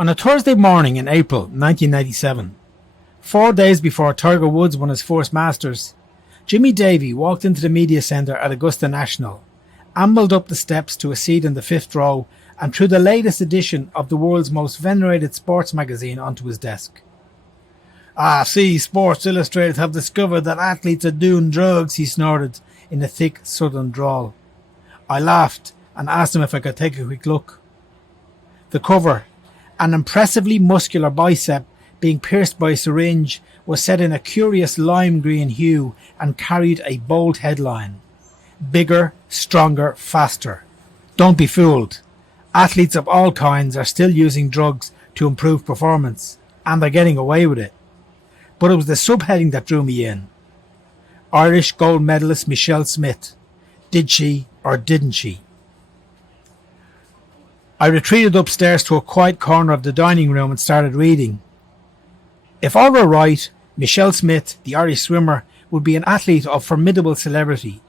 On a Thursday morning in April 1997, 4 days before Tiger Woods won his first Masters, Jimmy Davey walked into the media centre at Augusta National, ambled up the steps to a seat in the fifth row and threw the latest edition of the world's most venerated sports magazine onto his desk. See, Sports Illustrated have discovered that athletes are doing drugs, he snorted in a thick southern drawl. I laughed and asked him if I could take a quick look. The cover, an impressively muscular bicep being pierced by a syringe, was set in a curious lime green hue and carried a bold headline. Bigger, stronger, faster. Don't be fooled. Athletes of all kinds are still using drugs to improve performance, and they're getting away with it. But it was the subheading that drew me in. Irish gold medalist Michelle Smith. Did she or didn't she? I retreated upstairs to a quiet corner of the dining room and started reading. If all were right, Michelle Smith, the Irish swimmer, would be an athlete of formidable celebrity.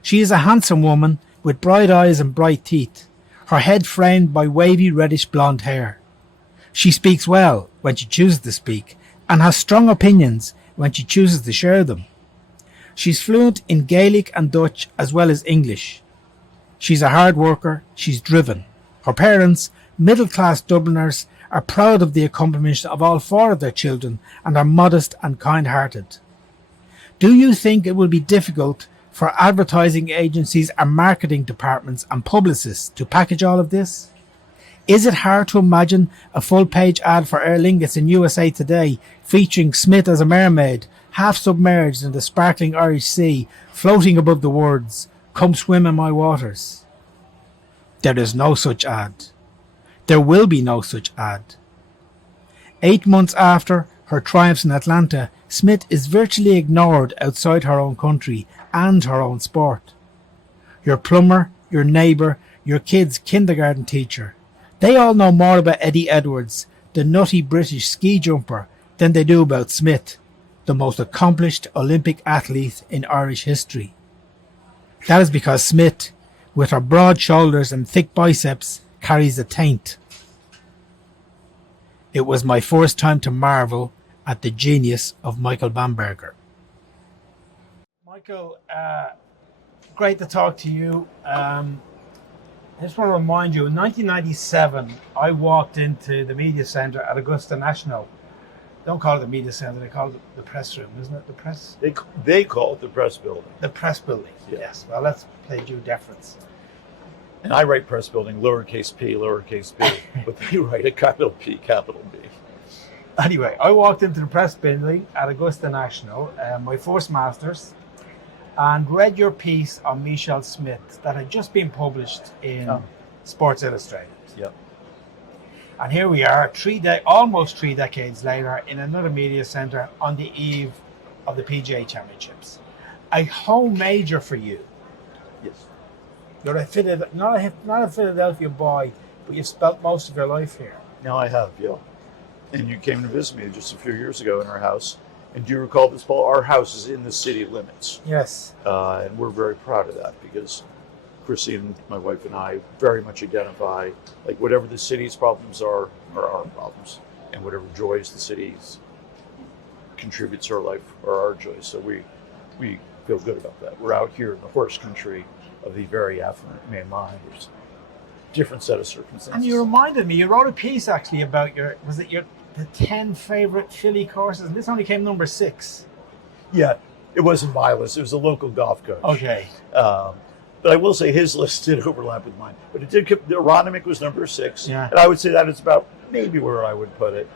She is a handsome woman with bright eyes and bright teeth, her head framed by wavy reddish blonde hair. She speaks well when she chooses to speak and has strong opinions when she chooses to share them. She's fluent in Gaelic and Dutch as well as English. She's a hard worker, she's driven. Her parents, middle-class Dubliners, are proud of the accomplishments of all four of their children and are modest and kind-hearted. Do you think it will be difficult for advertising agencies and marketing departments and publicists to package all of this? Is it hard to imagine a full-page ad for Aer Lingus in USA Today featuring Smith as a mermaid, half submerged in the sparkling Irish Sea, floating above the words, "Come swim in my waters"? There is no such ad. There will be no such ad. 8 months after her triumphs in Atlanta, Smith is virtually ignored outside her own country and her own sport. Your plumber, your neighbour, your kid's kindergarten teacher, they all know more about Eddie Edwards, the nutty British ski jumper, than they do about Smith, the most accomplished Olympic athlete in Irish history. That is because Smith, with her broad shoulders and thick biceps, carries a taint. It was my first time to marvel at the genius of Michael Bamberger. Michael, great to talk to you. I just want to remind you, in 1997, I walked into the media centre at Augusta National. Don't call it the media centre, they call it the press room, isn't it? The press? They call it the press building. The press building, yes. Well, let's play due deference. And I write press building, lowercase p, lowercase b, but they write a capital P, capital B. Anyway, I walked into the press building at Augusta National, my first Masters, and read your piece on Michelle Smith that had just been published in Sports Illustrated. Yep. And here we are, almost 3 decades later, in another media centre on the eve of the PGA Championships. A home major for you. Yes. You're not a Philadelphia boy, but you've spent most of your life here. Now I have, yeah. And you came to visit me just a few years ago in our house. And do you recall this, Paul? Our house is in the city limits. Yes. And we're very proud of that because Christine, my wife, and I very much identify, like, whatever the city's problems are our problems. And whatever joys the city contributes to our life are our joys. So we feel good about that. We're out here in the horse country of the very affluent mainline. There's a different set of circumstances. And you reminded me, you wrote a piece actually about the 10 favourite Philly courses, and this only came number 6. Yeah, it wasn't my list. It was a local golf coach. Okay. But I will say his list did overlap with mine. But it did. The Aronimink was number 6. Yeah. And I would say that is about maybe where I would put it.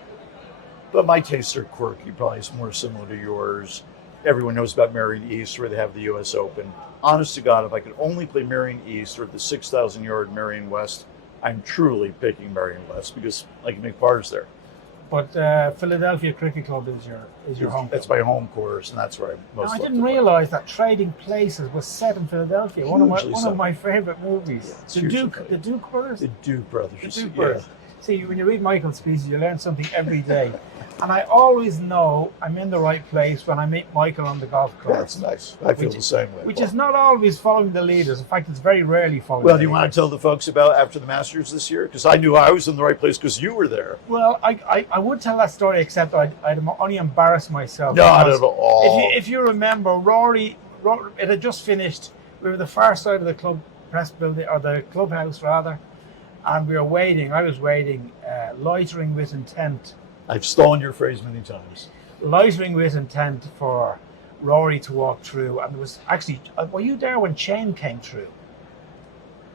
But my tastes are quirky, probably more similar to yours. Everyone knows about Marion East, where they have the US Open. Honest to God, if I could only play Marion East or the 6,000-yard Marion West, I'm truly picking Marion West because I can make pars there. But Philadelphia Cricket Club is your home. That's my home course, and that's where I most. I didn't realise that Trading Places was set in Philadelphia. One of my favourite movies. Yeah, the Duke Brothers. The Duke Brothers. The Duke Brothers. See, when you read Michael's pieces, you learn something every day. And I always know I'm in the right place when I meet Michael on the golf course. That's nice. I feel the same way. Which is not always following the leaders. In fact, it's very rarely following Well, the do you leaders. want to tell the folks about after the Masters this year? Because I knew I was in the right place because you were there. Well, I would tell that story, except I'd only embarrass myself. Not at all. If you remember, Rory, it had just finished. We were the far side of the club press building, or the clubhouse rather, and we were waiting. I was waiting, loitering with intent. I've stolen your phrase many times. Loitering with intent for Rory to walk through, and there was actually. Were you there when Shane came through?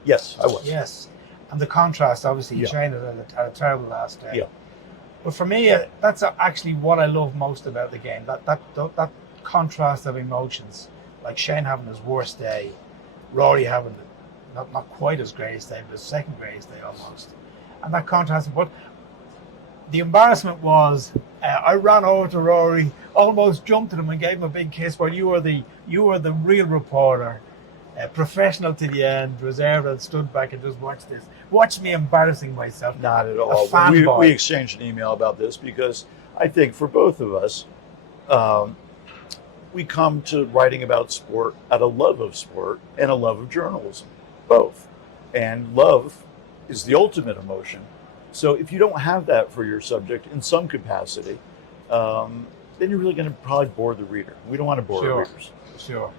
Yes, I was. Yes, and the contrast, obviously, Yeah. Shane had a terrible last day. Yeah. But for me, that's actually what I love most about the game. That contrast of emotions, like Shane having his worst day, Rory having not quite his greatest day, but his second greatest day almost, and that contrast. But the embarrassment was, I ran over to Rory, almost jumped at him and gave him a big kiss. While you were the real reporter, professional to the end, reserved and stood back and just watched this. Watch me embarrassing myself. Not at all. We exchanged an email about this because I think for both of us, we come to writing about sport out of love of sport and a love of journalism, both. And love is the ultimate emotion. So if you don't have that for your subject in some capacity, then you're really going to probably bore the reader. We don't want to bore readers. Sure.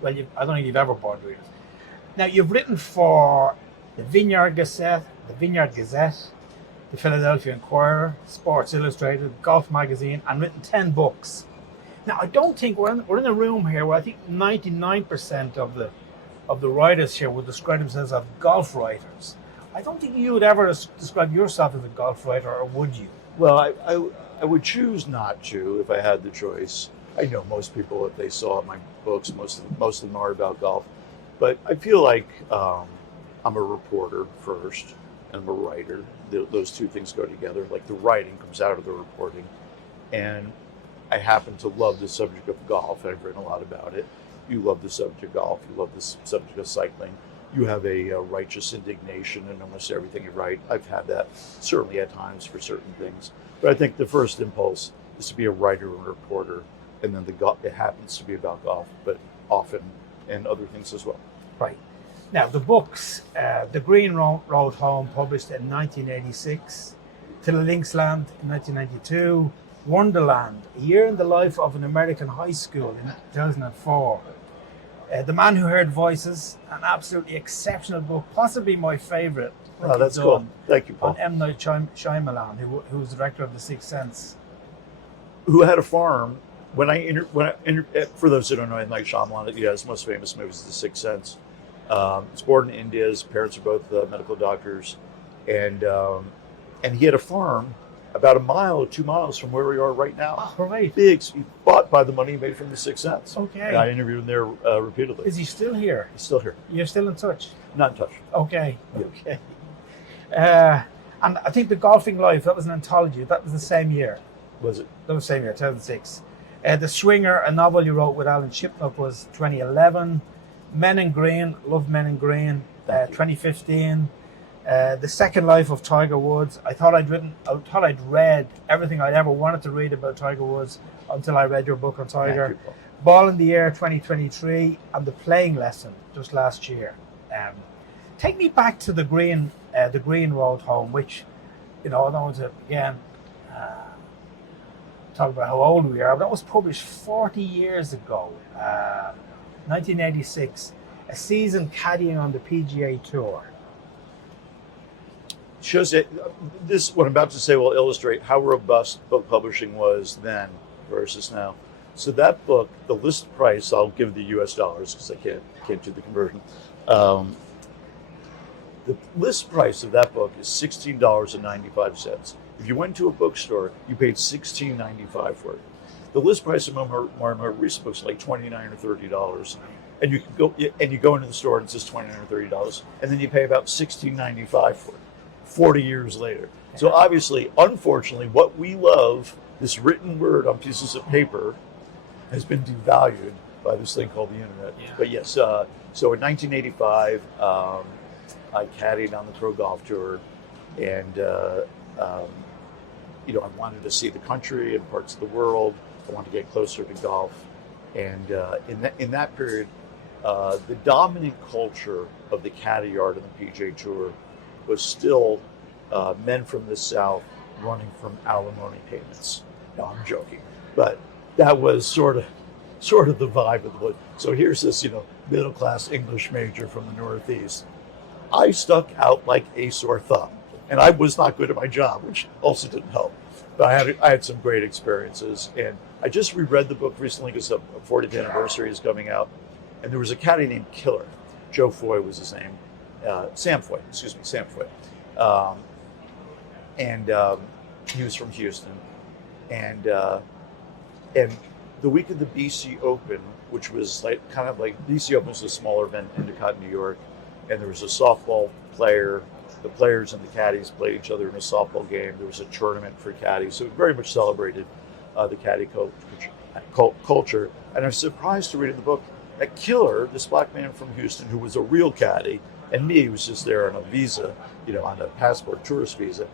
Well, I don't think you've ever bored readers. Now, you've written for the Vineyard Gazette, the Philadelphia Inquirer, Sports Illustrated, Golf Magazine, and written 10 books. Now, I don't think we're in a room here where I think 99% of the writers here would describe themselves as golf writers. I don't think you would ever describe yourself as a golf writer, or would you? Well, I would choose not to if I had the choice. I know most people, if they saw my books, most of them are about golf. But I feel like I'm a reporter first, and I'm a writer. Those two things go together. Like the writing comes out of the reporting. And I happen to love the subject of golf. I've written a lot about it. You love the subject of golf. You love the subject of cycling. You have a righteous indignation in almost everything you write. I've had that certainly at times for certain things. But I think the first impulse is to be a writer and a reporter, and then it happens to be about golf, but often and other things as well. Right. Now, the books, The Green Road Home, published in 1986, To the Linksland in 1992, Wonderland, A Year in the Life of an American High School in 2004. The Man Who Heard Voices, an absolutely exceptional book, possibly my favourite. Oh, that's cool. Thank you, Paul. On M. Night Shyamalan, who was the director of The Sixth Sense. Who had a farm. For those who don't know, M. Night Shyamalan, his most famous movie is The Sixth Sense. He's born in India. His parents are both medical doctors, and he had a farm about 2 miles from where we are right now. Oh, right. Big. He bought by the money he made from The Sixth Sense. Okay. And I interviewed him there repeatedly. Is he still here? He's still here. You're still in touch? Not in touch. Okay. Yeah. Okay. And I think The Golfing Life, that was an anthology. That was the same year. Was it? That was the same year, 2006. The Swinger, a novel you wrote with Alan Shipnuck, was 2011. Men in Green, love Men in Green, 2015. The Second Life of Tiger Woods. I thought I'd read everything I'd ever wanted to read about Tiger Woods until I read your book on Tiger. Ball in the Air 2023, and The Playing Lesson just last year. Take me back to the Green Road Home, which, I don't want to again talk about how old we are, but that was published 40 years ago, 1986. A season caddying on the PGA Tour. Shows that what I'm about to say will illustrate how robust book publishing was then versus now. So that book, the list price, I'll give the US dollars because I can't do the conversion. The list price of that book is $16.95. If you went to a bookstore, you paid $16.95 for it. The list price of more recent books is like $29 or $30. And you go into the store and it says $29 or $30, and then you pay about $16.95 for it 40 years later. So obviously, unfortunately, what we love, this written word on pieces of paper, has been devalued by this thing called the internet. Yeah. But yes, so in 1985, I caddied on the Pro Golf Tour, and Um, I wanted to see the country and parts of the world. I wanted to get closer to golf. And in that period, the dominant culture of the caddy yard on the PGA Tour was still men from the South running from alimony payments. No, I'm joking, but that was sort of the vibe of the book. So here's this, middle class English major from the Northeast. I stuck out like a sore thumb, and I was not good at my job, which also didn't help. But I had some great experiences, and I just reread the book recently because the 40th anniversary is coming out, and there was a caddy named Killer. Joe Foy was his name. Sam Foy. And he was from Houston, and the week of the BC Open, which was kind of like BC Open was a smaller event in Endicott, New York, and there was a softball player. The players and the caddies played each other in a softball game. There was a tournament for caddies, so it very much celebrated the caddy culture. And I was surprised to read in the book that Killer, this black man from Houston who was a real caddy, and me, who was just there on a visa, on a passport tourist visa,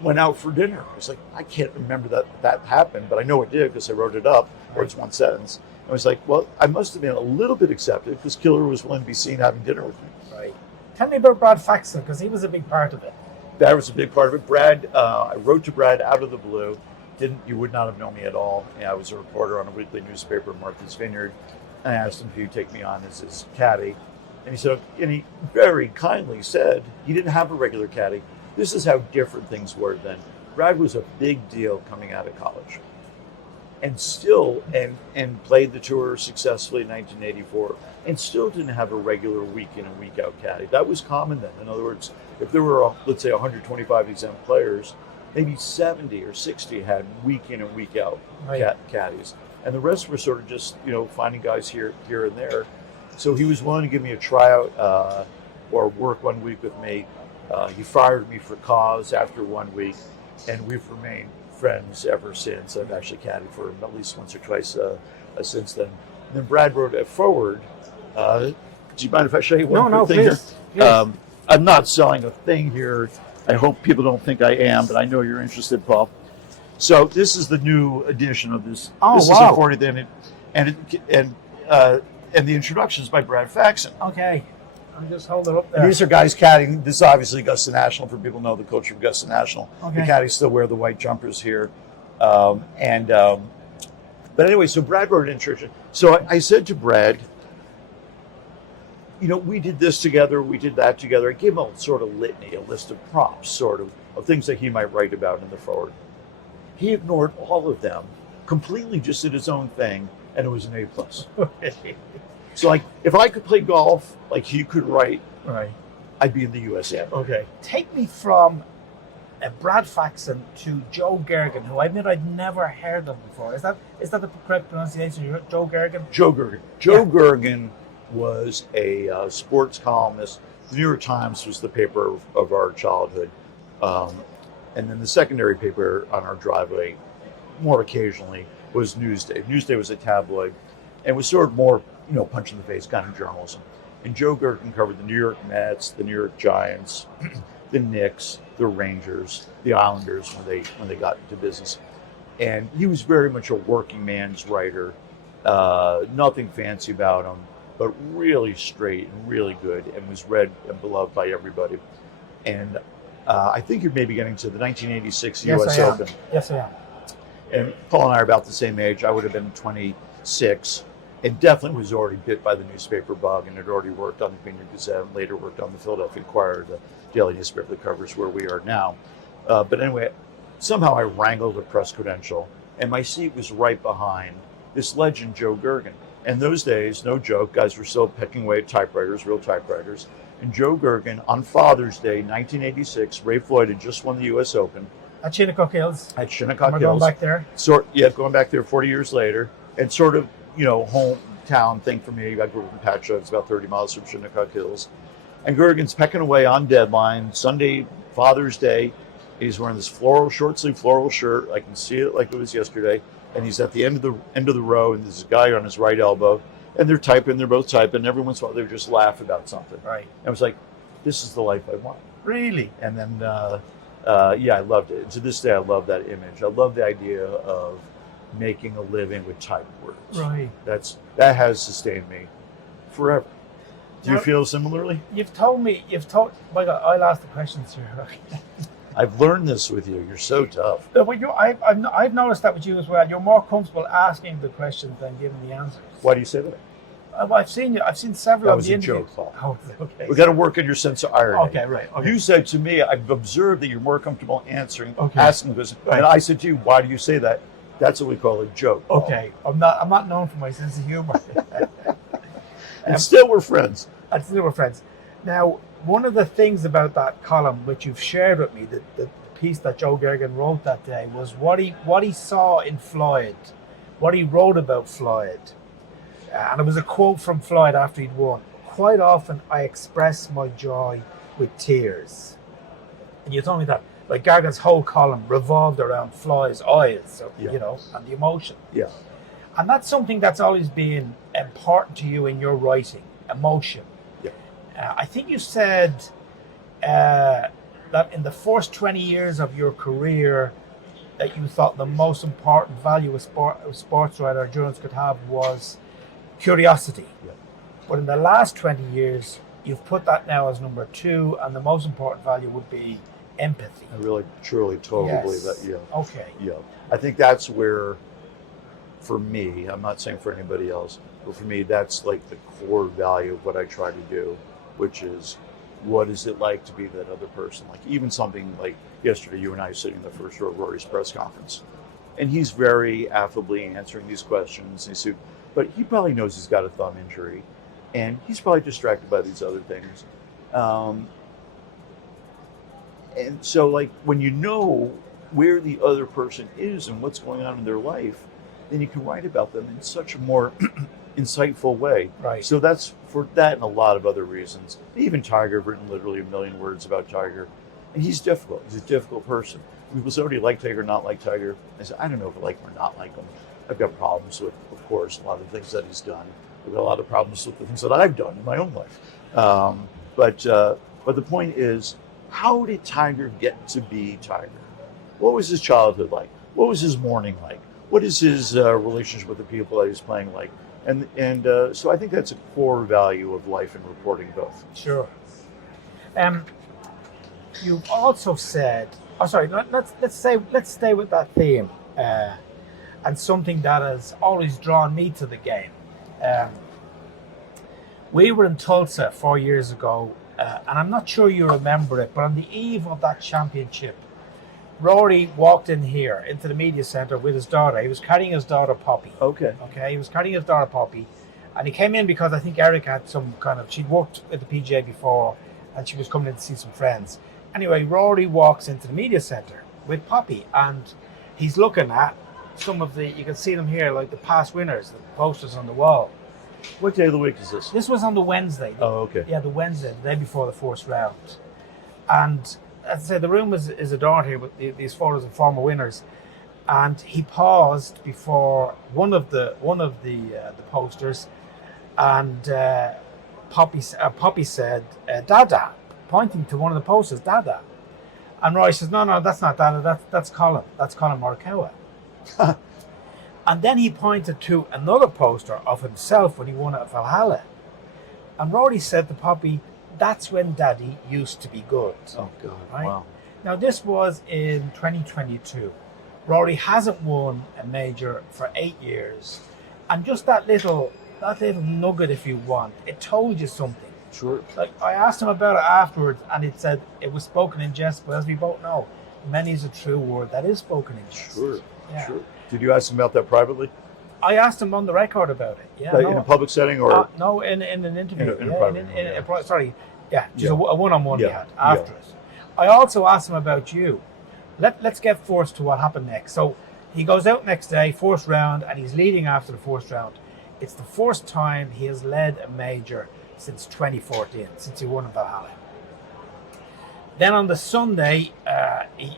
went out for dinner. I was like, I can't remember that happened, but I know it did because I wrote it up, or it's one sentence. I was like, well, I must have been a little bit accepted because Killer was willing to be seen having dinner with me. Right. Tell me about Brad Faxon, because he was a big part of it. That was a big part of it. Brad, I wrote to Brad out of the blue. You would not have known me at all. I was a reporter on a weekly newspaper, Martha's Vineyard. And I asked him if he'd take me on as his caddy. And he very kindly said he didn't have a regular caddy. This is how different things were then. Brad was a big deal coming out of college. And still, and played the tour successfully in 1984, and still didn't have a regular week in and week out caddy. That was common then. In other words, if there were, let's say, 125 exempt players, maybe 70 or 60 had week in and week out caddies. And the rest were sort of just, finding guys here and there. So he was willing to give me a tryout or work 1 week with me. He fired me for cause after 1 week, and we've remained friends ever since. I've actually caddied for him at least once or twice since then. And then Brad wrote a forward. Do you mind if I show you one No, thing please. here? I'm not selling a thing here. I hope people don't think I am, but I know you're interested, Paul. So this is the new edition of this. Oh, this wow. is a 40th, and the introduction is by Brad Faxon. Okay. I'm just holding it up there. And these are guys caddying. This is obviously Augusta National, for people who know the culture of Augusta National. Okay. The caddies still wear the white jumpers here. But anyway, so Brad wrote an introduction. So I said to Brad, we did this together, we did that together. I gave him a sort of litany, a list of prompts, sort of things that he might write about in the forward. He ignored all of them, completely just did his own thing, and it was an A+. So, if I could play golf like he could write, Right. I'd be in the USA. Okay. Take me from Brad Faxon to Joe Gergen, who I admit I'd never heard of before. Is that the correct pronunciation? Joe Gergen? Joe Gergen. Joe Gergen was a sports columnist. The New York Times was the paper of our childhood. And then the secondary paper on our driveway, more occasionally, was Newsday. Newsday was a tabloid and was sort of more, punch in the face kind of journalism. And Joe Gergen covered the New York Mets, the New York Giants, the Knicks, the Rangers, the Islanders when they got into business. And he was very much a working man's writer. Nothing fancy about him, but really straight and really good, and was read and beloved by everybody. And I think you're maybe getting to the 1986 US Open. Yes, I am. And Paul and I are about the same age. I would have been 26, and definitely was already bit by the newspaper bug, and had already worked on the Vineyard Gazette, and later worked on the Philadelphia Inquirer, the daily newspaper that covers where we are now. But anyway, somehow I wrangled a press credential, and my seat was right behind this legend, Joe Gergen. And those days, no joke, guys were still pecking away at typewriters, real typewriters. And Joe Gergen, on Father's Day, 1986, Ray Floyd had just won the U.S. Open. At Shinnecock Hills. At Shinnecock Hills. Going back there. Going back there 40 years later. And sort of, hometown thing for me. I grew up in Patchogue. It's about 30 miles from Shinnecock Hills. And Gergen's pecking away on deadline. Sunday, Father's Day. He's wearing this short-sleeve floral shirt. I can see it like it was yesterday. And he's at the end of the row, and there's a guy on his right elbow. And they're both typing. And every once in a while, they would just laugh about something. Right. And I was like, this is the life I want. Really? And then Yeah, I loved it. To this day, I love that image. I love the idea of making a living with typed words. Right. That has sustained me forever. Do you feel similarly? Michael, I'll ask the questions here. I've learned this with you. You're so tough. But I've noticed that with you as well. You're more comfortable asking the questions than giving the answers. Why do you say that? I've seen several That of was the a interviews. joke, Paul. Oh, okay. We got to work on your sense of irony. Okay, right. Okay. You said to me, I've observed that you're more comfortable asking this. Right. And I said to you, why do you say that? That's what we call a joke. Paul. Okay, I'm not known for my sense of humor. And still we're friends. And still we're friends. Now, one of the things about that column, which you've shared with me, the piece that Joe Gergen wrote that day, was what he saw in Floyd, what he wrote about Floyd. And it was a quote from Floyd after he'd won. Quite often I express my joy with tears. And you told me that, like, Gergen's whole column revolved around Floyd's eyes, so, and the emotion. Yeah. And that's something that's always been important to you in your writing, emotion. Yeah. I think you said that in the first 20 years of your career, that you thought the most important value a sports writer or journalist could have was curiosity. Yeah. But in the last 20 years, you've put that now as number 2, and the most important value would be empathy. I really, truly, totally believe that. Yeah. Okay. Yeah. I think that's where, for me, I'm not saying for anybody else, but for me, that's like the core value of what I try to do, which is, what is it like to be that other person? Like, even something like yesterday, you and I sitting in the first row of Rory's press conference, and he's very affably answering these questions. But he probably knows he's got a thumb injury, and he's probably distracted by these other things. And so, like, when you know where the other person is and what's going on in their life, then you can write about them in such a more insightful way. Right. So that's for that and a lot of other reasons. Even Tiger, I've written literally 1 million words about Tiger, and he's difficult. He's a difficult person. People say, "Oh, do you like Tiger, not like Tiger?" I said, I don't know if I like him or not like him. I've got problems with, of course, a lot of the things that he's done. I've got a lot of problems with the things that I've done in my own life. But the point is, how did Tiger get to be Tiger? What was his childhood like? What was his morning like? What is his relationship with the people that he's playing like? And so I think that's a core value of life and reporting both. Sure. You've also said, let's stay with that theme, and something that has always drawn me to the game. We were in Tulsa 4 years ago, and I'm not sure you remember it, but on the eve of that championship, Rory walked in here into the media center with his daughter. He was carrying his daughter Poppy. Okay. He was carrying his daughter Poppy, and he came in because I think Erica had she'd worked with the PGA before, and she was coming in to see some friends. Anyway, Rory walks into the media center with Poppy, and he's looking at some of you can see them here, like the past winners, the posters on the wall. What day of the week is this? This was on the Wednesday. Oh, okay. Yeah, the Wednesday, the day before the first round. And as I said, the room is adorned here with these photos of former winners. And he paused before one of the posters, and Poppy said, "Dada," pointing to one of the posters, "Dada." And Roy says, "No, that's not Dada. That's Colin. That's Colin Morikawa." And then he pointed to another poster of himself when he won at Valhalla. And Rory said to Poppy, "That's when Daddy used to be good." Oh, God. Right? Wow. Now, this was in 2022. Rory hasn't won a major for 8 years. And just that little nugget, if you want, it told you something. Sure. Like, I asked him about it afterwards, and it said it was spoken in jest, but as we both know, many is a true word that is spoken in jest. Sure. Yeah. Sure. Did you ask him about that privately? I asked him on the record about it. Yeah, in a public setting, or no, in an interview. In a private room, Just a one-on-one we had after Yeah. it. I also asked him about you. Let's get first to what happened next. So he goes out next day, first round, and he's leading after the first round. It's the first time he has led a major since 2014, since he won in Valhalla. Then on the Sunday, he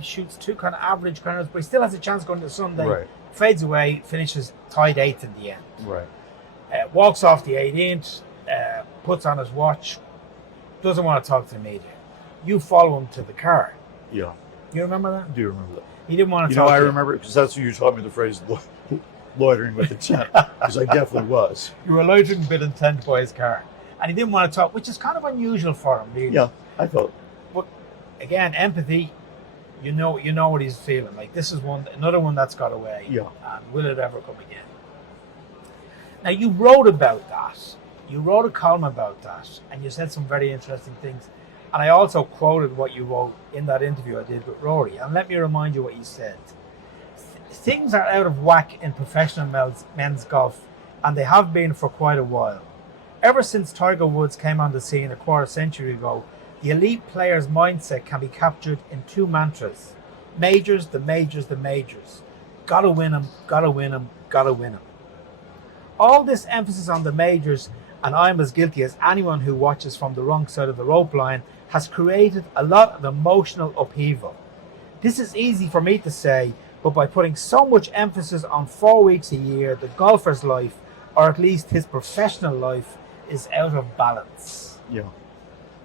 shoots two kind of average corners, but he still has a chance going to the Sunday. Right. Fades away, finishes tied 8th in the end. Right. Walks off the 18th, puts on his watch, doesn't want to talk to the media. you follow him to the car. Yeah. You remember that? I do remember that. He didn't want to You know, talk I to you. remember because that's when you taught me the phrase loitering with intent, because I definitely was. You were loitering with intent by his car. And he didn't want to talk, which is kind of unusual for him, really. Yeah, I felt. But again, empathy, you know what he's feeling. Like, this is another one that's got away. Yeah. And will it ever come again? Now, you wrote about that. You wrote a column about that, and you said some very interesting things. And I also quoted what you wrote in that interview I did with Rory. And let me remind you what you said. Things are out of whack in professional men's golf, and they have been for quite a while. Ever since Tiger Woods came on the scene a quarter century ago, the elite player's mindset can be captured in two mantras. Majors, the majors, the majors. Gotta win them, gotta win them, gotta win them. All this emphasis on the majors, and I'm as guilty as anyone who watches from the wrong side of the rope line, has created a lot of emotional upheaval. This is easy for me to say, but by putting so much emphasis on 4 weeks a year, the golfer's life, or at least his professional life, is out of balance. Yeah.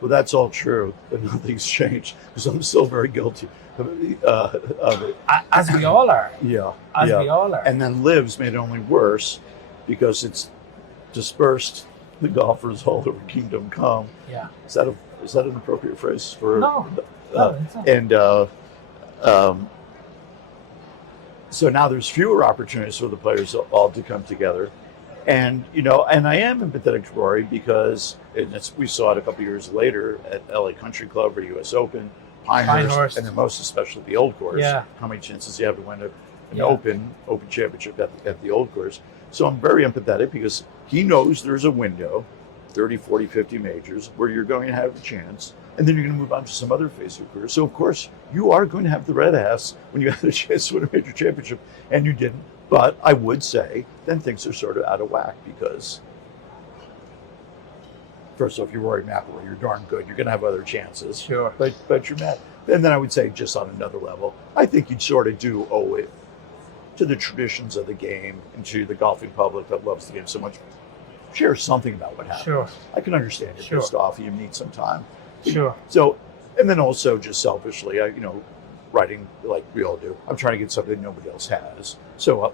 Well, that's all true, but nothing's changed because I'm still very guilty of it. As we all are. Yeah. As we all are. And then Liv's made it only worse because it's dispersed the golfers all over Kingdom Come. Yeah. Is that an appropriate phrase for? No. So now there's fewer opportunities for the players all to come together. And, and I am empathetic to Rory because we saw it a couple years later at LA Country Club or US Open, Pinehurst, and then most especially the Old Course. Yeah. How many chances do you have to win an Open Championship at the Old Course? So I'm very empathetic because he knows there's a window, 30, 40, 50 majors, where you're going to have a chance. And then you're going to move on to some other phase of your career. So, of course, you are going to have the red ass when you had a chance to win a major championship, and you didn't. But I would say then things are sort of out of whack because, first off, you're Rory McIlroy. You're darn good. You're going to have other chances. Sure. But you're mad. And then I would say just on another level, I think you'd sort of do owe it to the traditions of the game and to the golfing public that loves the game so much. Share something about what happened. Sure. I can understand you're pissed off. You need some time. Sure. So, and then also just selfishly, writing like we all do, I'm trying to get something nobody else has. So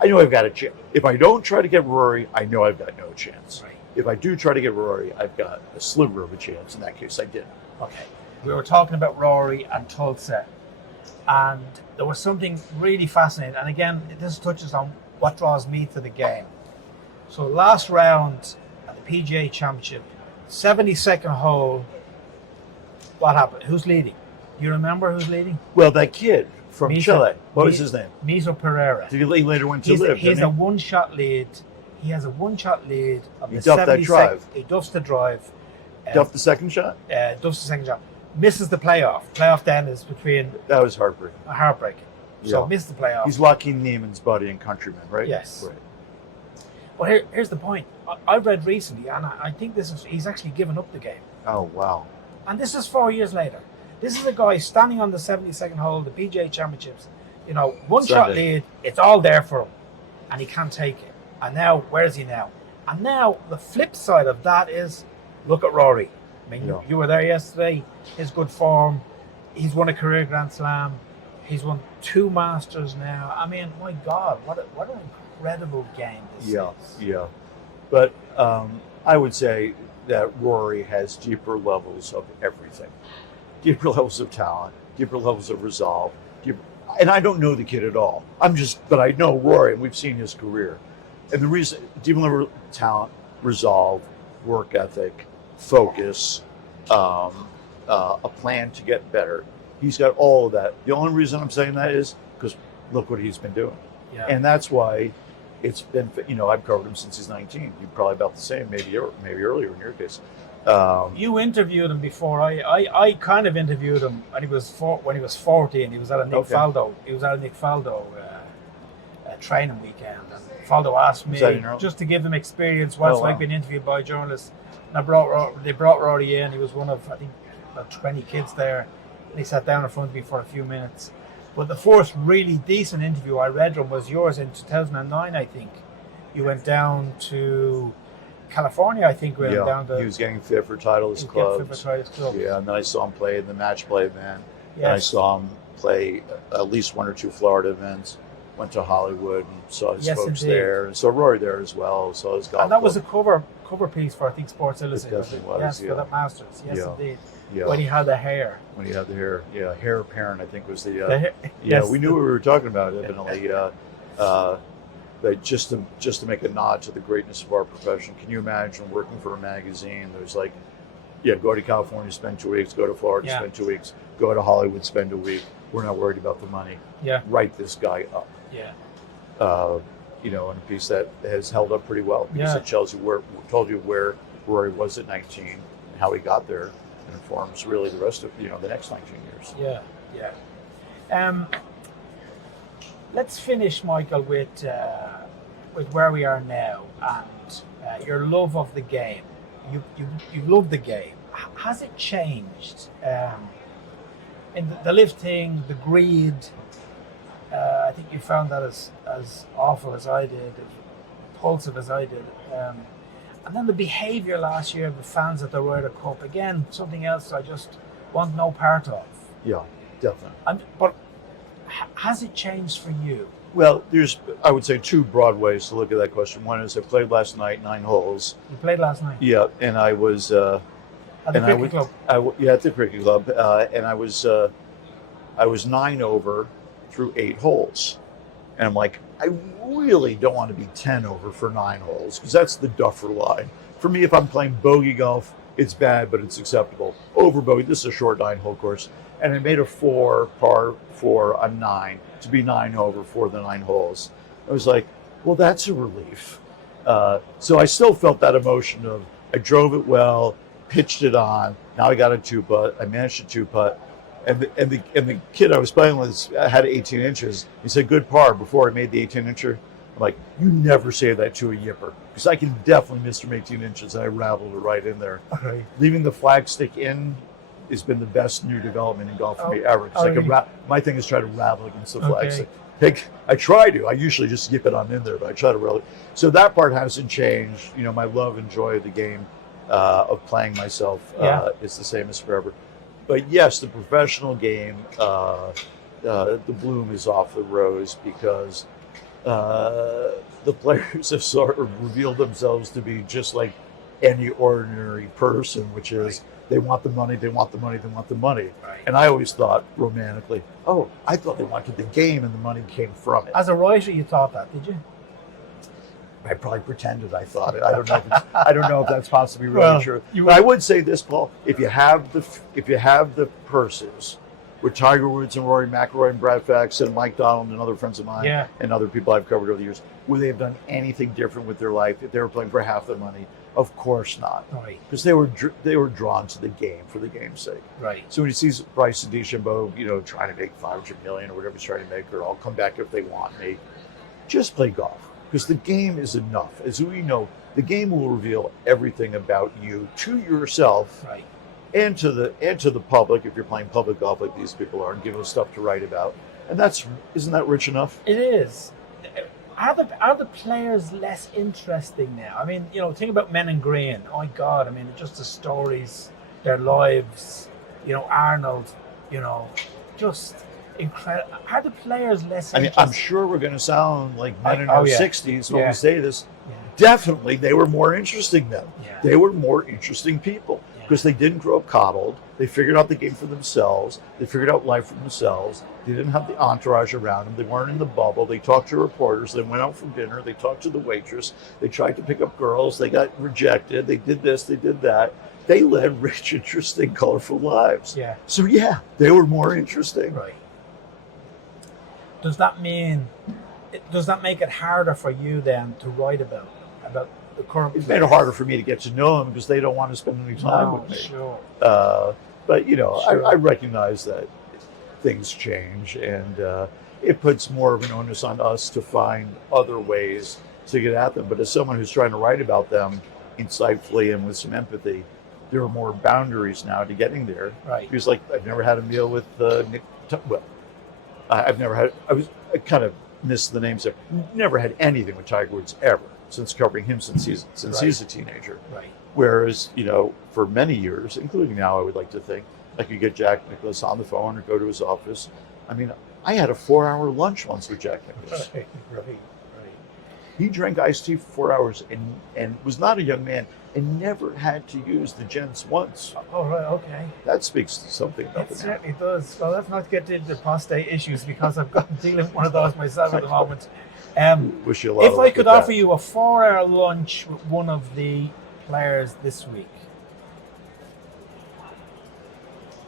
I know I've got a chance. If I don't try to get Rory, I know I've got no chance. Right. If I do try to get Rory, I've got a sliver of a chance. In that case, I did. Okay. We were talking about Rory and Tulsa, and there was something really fascinating. And again, this touches on what draws me to the game. So last round at the PGA Championship, 72nd hole, what happened? Who's leading? Do you remember who's leading? Well, that kid from Chile. What was his name? Miso Pereira. He later went to live. He has a one-shot lead. He has a one-shot lead of He the duffed that drive. He duffs the drive. Duffed the second shot? Duffs the second shot. Misses the playoff. Playoff then is between... That was heartbreaking. Heartbreaking. So missed the playoff. He's Joaquin Neiman's buddy and countryman, right? Yes. Right. Well, here's the point. I read recently, and I think he's actually given up the game. Oh, wow. And this is 4 years later. This is a guy standing on the 72nd hole of the PGA Championships. One shot lead, it's all there for him. And he can't take it. And now, where is he now? And now, the flip side of that is, look at Rory. I mean, you were there yesterday. His good form. He's won a career Grand Slam. He's won 2 Masters now. I mean, my God, what an incredible game this is. Yeah. But I would say that Rory has deeper levels of everything. Deeper levels of talent, deeper levels of resolve. And I don't know the kid at all. But I know Rory, and we've seen his career. And the reason, deeper level of talent, resolve, work ethic, focus, a plan to get better. He's got all of that. The only reason I'm saying that is because look what he's been doing. Yeah. And that's why it's been, I've covered him since he's 19. You're probably about the same, maybe earlier in your case. You interviewed him before. I kind of interviewed him when he was 40, and he was at a Nick Faldo. He was at a Nick Faldo training weekend, and Faldo asked me just to give him experience whilst I've been interviewed by journalists. And they brought Rory in. He was one of, I think, about 20 kids there. And he sat down in front of me for a few minutes. But the first really decent interview I read from was yours in 2009, I think. You went down to California, I think, with him Yeah, down to. he was getting fit for Titleist clubs. Club. Yeah, and then I saw him play in the match play event. Yes. And I saw him play at least 1 or 2 Florida events. Went to Hollywood and saw his folks indeed. there, and saw Rory there as well. Saw his golf. And that was a club. cover piece for, I think, Sports Illustrated. It definitely was. Yes, Yeah. for that Masters. Yes, Yeah. indeed. Yeah. When he had the hair. When he had the hair, yeah, hair apparent, I think was the. The hair- Yeah, yes. we knew what we were talking about, evidently. But just to make a nod to the greatness of our profession, can you imagine working for a magazine? There's like, go to California, spend 2 weeks. Go to Florida, spend 2 weeks. Go to Hollywood, spend a week. We're not worried about the money. Yeah. Write this guy up. Yeah. And a piece that has held up pretty well because it tells you told you where Rory was at 19, and how he got there, and informs really the rest of the next 19 years. Yeah. Let's finish, Michael, with where we are now and your love of the game. You love the game. Has it changed? In the lifting, the greed. I think you found that as awful as I did, as impulsive as I did. And then the behaviour last year of the fans at the Ryder Cup, again, something else I just want no part of. Yeah, definitely. But has it changed for you? Well, there's, I would say, 2 broad ways to look at that question. One is I played last night, 9 holes. You played last night? Yeah, and I was... at the cricket club? At the cricket club. And I was 9 over through 8 holes. And I'm like, I really don't want to be 10 over for 9 holes, because that's the duffer line. For me, if I'm playing bogey golf, it's bad, but it's acceptable. Over bogey, this is a short 9-hole course. And I made a 4, par 4 on 9, to be 9 over for the 9 holes. I was like, well, that's a relief. So I still felt that emotion of, I drove it well, pitched it on, now I got a 2-putt, I managed a 2-putt. And the kid I was playing with had 18 inches. He said, good par, before I made the 18-incher. I'm like, you never say that to a yipper, because I can definitely miss from 18 inches. And I rattled it right in there. Okay. Leaving the flag stick in has been the best new development in golf for me ever. My thing is try to rattle against the flag stick. I try to. I usually just yip it on in there, but I try to rattle. So that part hasn't changed. My love and joy of the game, of playing myself, is the same as forever. But yes, the professional game, the bloom is off the rose, because the players have sort of revealed themselves to be just like any ordinary person, which is they want the money, they want the money, they want the money. Right. And I always thought romantically, I thought they wanted the game and the money came from it. As a writer, you thought that, did you? I probably pretended I thought it. I don't know if that's possibly really true. But I would say this, Paul: if you have the purses with Tiger Woods and Rory McIlroy and Brad Faxon and Mike Donald and other friends of mine and other people I've covered over the years, would they have done anything different with their life if they were playing for half the money? Of course not. Right. Because they were drawn to the game for the game's sake. Right. So when you see Bryce DeChambeau, trying to make $500 million or whatever he's trying to make, or I'll come back if they want me, just play golf. Because the game is enough. As we know, the game will reveal everything about you to yourself, right, and to the public, if you're playing public golf like these people are, and give us stuff to write about. And isn't that rich enough? It is. Are the players less interesting now? I mean, think about Men in Green. Oh my God! I mean, just the stories, their lives. Arnold. Just incredible. Are the players less interesting? I'm sure we're going to sound like men in our 60s when we say this. Yeah. Definitely, they were more interesting then. Yeah. They were more interesting people because they didn't grow up coddled. They figured out the game for themselves. They figured out life for themselves. They didn't have the entourage around them. They weren't in the bubble. They talked to reporters. They went out for dinner. They talked to the waitress. They tried to pick up girls. They got rejected. They did this. They did that. They led rich, interesting, colorful lives. Yeah. So they were more interesting. Right. Does that make it harder for you then to write about the current? It's made it harder for me to get to know them because they don't want to spend any time with me. Sure. But sure. I recognize that things change, and it puts more of an onus on us to find other ways to get at them. But as someone who's trying to write about them insightfully and with some empathy, there are more boundaries now to getting there. Right. Because I've never had a meal with Nick. I kind of missed the names there. Never had anything with Tiger Woods ever. since covering him since he's Right. a teenager. Right. Whereas, for many years, including now, I would like to think, I could get Jack Nicklaus on the phone or go to his office. I mean, I had a 4-hour lunch once with Jack Nicklaus. Right. He drank iced tea for 4 hours and was not a young man and never had to use the gents once. Oh, right. Okay. That speaks to something about It the man. certainly does. Well, let's not get into prostate issues because I've got dealing with one of those myself at the moment. Wish you a lot of If luck I could with offer that. you a 4-hour lunch with one of the players this week,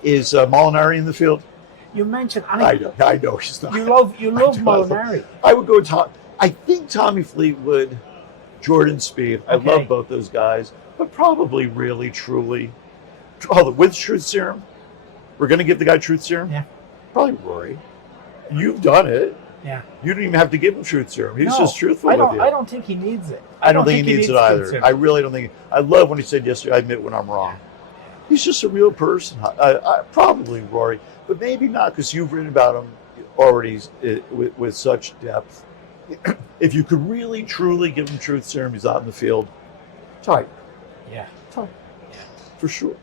Is Molinari in the field? you mentioned I know he's not. you love I do. Molinari. I would go Tom. I think Tommy Fleetwood, Jordan Spieth. I Okay. love both those guys, but probably really, truly, with truth serum, we're going to give the guy truth serum. Yeah. Probably Rory. You've done it. Yeah. You don't even have to give him truth serum. He's No, just truthful I with don't. you. I don't think he needs it. I don't think he needs it truth either. serum. I really don't think. I love when he said yesterday, I admit when I'm wrong. He's just a real person. Probably Rory, but maybe not because you've written about him already with such depth. If you could really, truly give him truth serum, he's out in the field. Tight. Yeah. For sure.